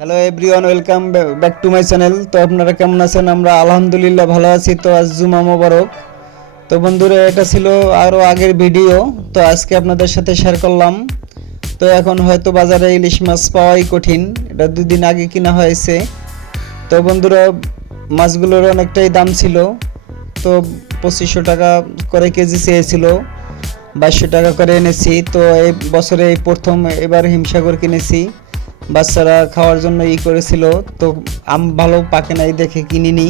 Hello everyone, welcome back to my channel. তো আপনারা কেমন আছেন? আমরা আলহামদুলিল্লাহ ভালো আছি। তো আজ জুমা মোবারক। তো বন্ধুরা, এটা ছিল আরও আগের ভিডিও, তো আজকে আপনাদের সাথে শেয়ার করলাম। তো এখন হয়তো বাজারে ইলিশ মাছ পাওয়াই কঠিন, এটা 2 দিন আগে কিনা হয়েছে। তো বন্ধুরা, মাছগুলোর অনেকটাই দাম ছিল। তো 2500 টাকা করে কেজি চেয়েছিল, 2200 টাকা করে এনেছি। তো এই বছরে এই প্রথম এবার হিমসাগর কিনেছি, বাচ্চারা খাওয়ার জন্য করেছিল। তো আম ভালো পাকে নাই দেখে কিনিনি।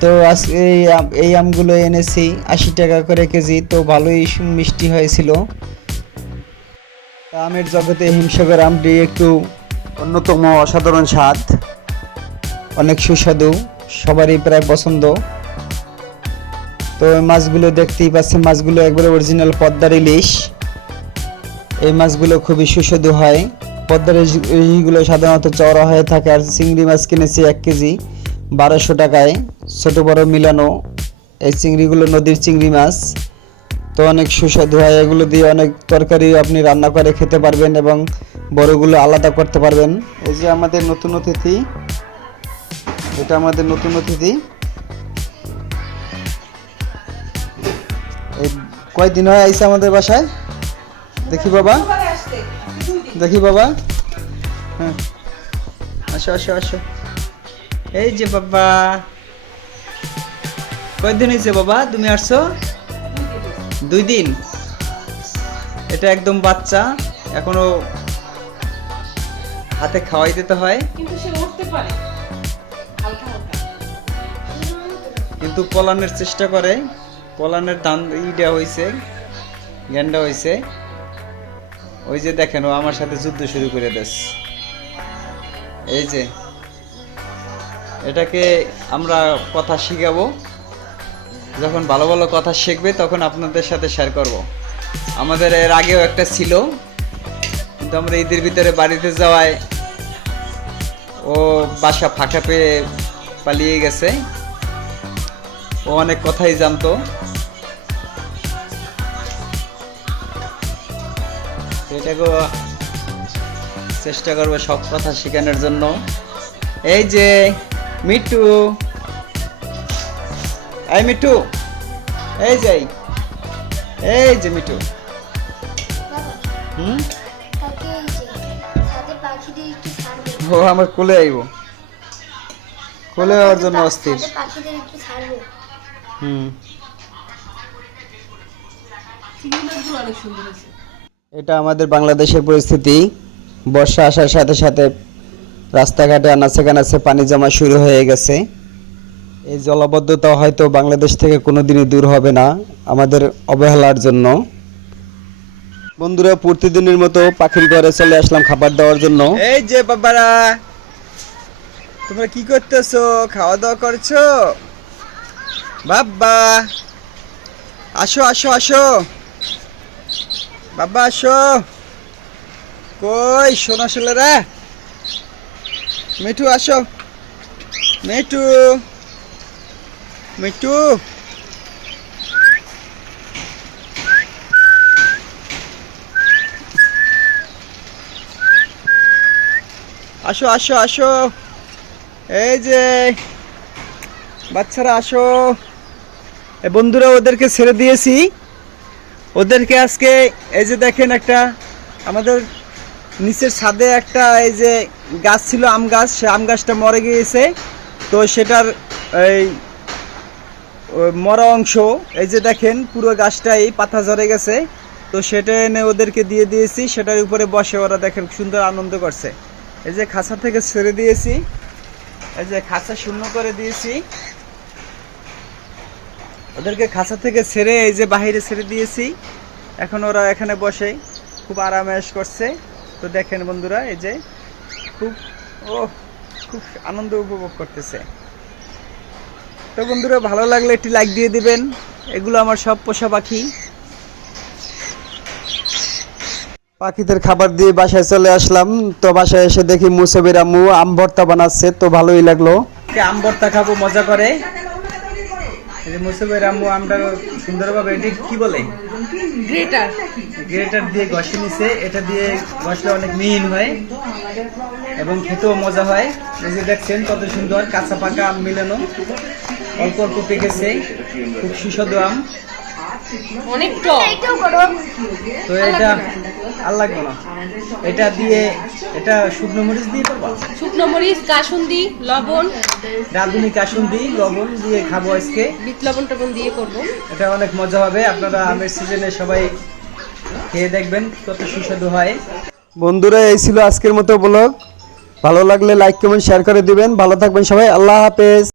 তো আজকে এই আমগুলো এনেছি 80 টাকা করে কেজি। তো ভালোই মিষ্টি হয়েছিল। আমের জগতে হিমসাগর আমটি একটু অন্যতম অসাধারণ স্বাদ, অনেক সুস্বাদু, সবারই প্রায় পছন্দ। তো মাছগুলো দেখতেই পাচ্ছেন, মাছগুলো একবারে অরিজিনাল পদ্মার ইলিশ। এই মাছগুলো খুবই সুস্বাদু হয়। পদ্মার ইলিশগুলো সাধারণত চওড়া হয়ে থাকে। আর চিংড়ি মাছ কিনেছি 1 কেজি 1200 টাকায়, ছোট বড় মিলানো। এই চিংড়িগুলো নদীর চিংড়ি মাছ, তো অনেক সুস্বাদু হয়। এগুলো দিয়ে অনেক তরকারি আপনি রান্না করে খেতে পারবেন এবং বড়গুলো আলাদা করতে পারবেন। এই যে আমাদের নতুন অতিথি, এটা আমাদের নতুন অতিথি। এই কয়দিন হয় আইসা আমাদের বাসায়? দেখি বাবা, দেখি বাবা। হ্যাঁ, আসো আসো আসো। এই যে বাবা, কয়দিন হয়েছে বাবা তুমি আসছো? 2 দিন। এটা একদম বাচ্চা, এখনো হাতে খাওয়াই দিতে হয়, কিন্তু পলানের চেষ্টা করে। পলানের দান দেওয়া হয়েছে, জ্ঞানটা হয়েছে। ওই যে দেখেন, ও আমার সাথে যুদ্ধ শুরু করে দেস। এই যে এটাকে আমরা কথা শিখাবো, যখন ভালো ভালো কথা শিখবে তখন আপনাদের সাথে শেয়ার করব। আমাদের এর আগেও একটা ছিল, কিন্তু আমরা ঈদের ভিতরে বাড়িতে যাওয়ায় ও বাসা ফাঁকা পেয়ে পালিয়ে গেছে। ও অনেক কথাই জানতো। এটাকেও চেষ্টা করবো সব কথা শেখানোর জন্য। এই যে মিটু, এই মিটু, এই যে এই যে মিটু। ও আমার কোলে আইব, কোলে হওয়ার জন্য অস্থির। এটা আমাদের বাংলাদেশের পরিস্থিতি। বর্ষা আসার সাথে সাথে রাস্তাঘাটে আনাচে কানাচে পানি জমা শুরু হয়ে গেছে। এই জলাবদ্ধতা হয়তো বাংলাদেশ থেকে কোনোদিনই দূর হবে না আমাদের অবহেলার জন্য। বন্ধুরা, প্রতিদিনের মতো পাখির ঘরে চলে আসলাম খাবার দেওয়ার জন্য। এই যে বাবারা, তোমরা কি করতেছো? খাওয়া দাওয়া করছো? বাবা আসো আসো আসো, বাবা আসো। কই সোনা ছেলেরা? মিঠু আসো, মিঠু, মিঠু। আসো আসো আসো, এই যে বাচ্চারা আসো। বন্ধুরা, ওদেরকে ছেড়ে দিয়েছি। ওদেরকে আজকে এই যে দেখেন, একটা আমাদের নিচের ছাদে একটা এই যে গাছ ছিল, আম গাছ, সে আম গাছটা মরে গিয়েছে। তো সেটার এই মরা অংশ, এই যে দেখেন পুরো গাছটাই পাতা ঝরে গেছে। তো সেটা এনে ওদেরকে দিয়ে দিয়েছি, সেটার উপরে বসে ওরা দেখেন সুন্দর আনন্দ করছে। এই যে খাঁচা থেকে ছেড়ে দিয়েছি, এই যে খাঁচা শূন্য করে দিয়েছি। ওদেরকে খাঁচা থেকে ছেড়ে এই যে বাহিরে ছেড়ে দিয়েছি। এখন ওরা এখানে বসে খুব আরামেশ করছে। তো দেখেন বন্ধুরা, এই যে খুব খুব আনন্দ উপভোগ করতেছে। তো বন্ধুরা, ভালো লাগলে একটি লাইক দিয়ে দিবেন। এগুলো আমার সব পোষা পাখি। পাখিদের খাবার দিয়ে বাসায় চলে আসলাম। তো বাসায় এসে দেখি মুসাবির আম্মু আম ভর্তা বানাচ্ছে, তো ভালোই লাগলো। আম ভর্তা খাবো মজা করে। মুসাবির আম্মু আমটা সুন্দরভাবে, এটি কি বলে? গ্রেটার, গ্রেটার দিয়ে ঘষে নিছে, এটা দিয়ে ঘষলে অনেক মিহিন হয় এবং খেতেও মজা হয়। এই যে দেখছেন কত সুন্দর কাঁচা পাকা আম মিলানো, অল্প অল্প পেকেছে, খুব সুস্বাদু আম, অনেক টক। তো এটা আর লাগবে না, এটা দিয়ে এটা শুকনো মরিচ দিয়ে করবা, শুকনো মরিচ, কাসুন্দি, লবণ, রাঁধুনি কাসুন্দি লবণ দিয়ে খাবো আজকে। বিট লবণ টবণ দিয়ে করবো। এটা অনেক মজা হবে, আপনারা আমের সিজনে সবাই খেয়ে দেখবেন কত সুস্বাদু হয়। বন্ধুরা, এই ছিল আজকের মতো ব্লগ। ভালো লাগলে লাইক কমেন্ট শেয়ার করে দিবেন। ভালো থাকবেন সবাই, আল্লাহ হাফেজ।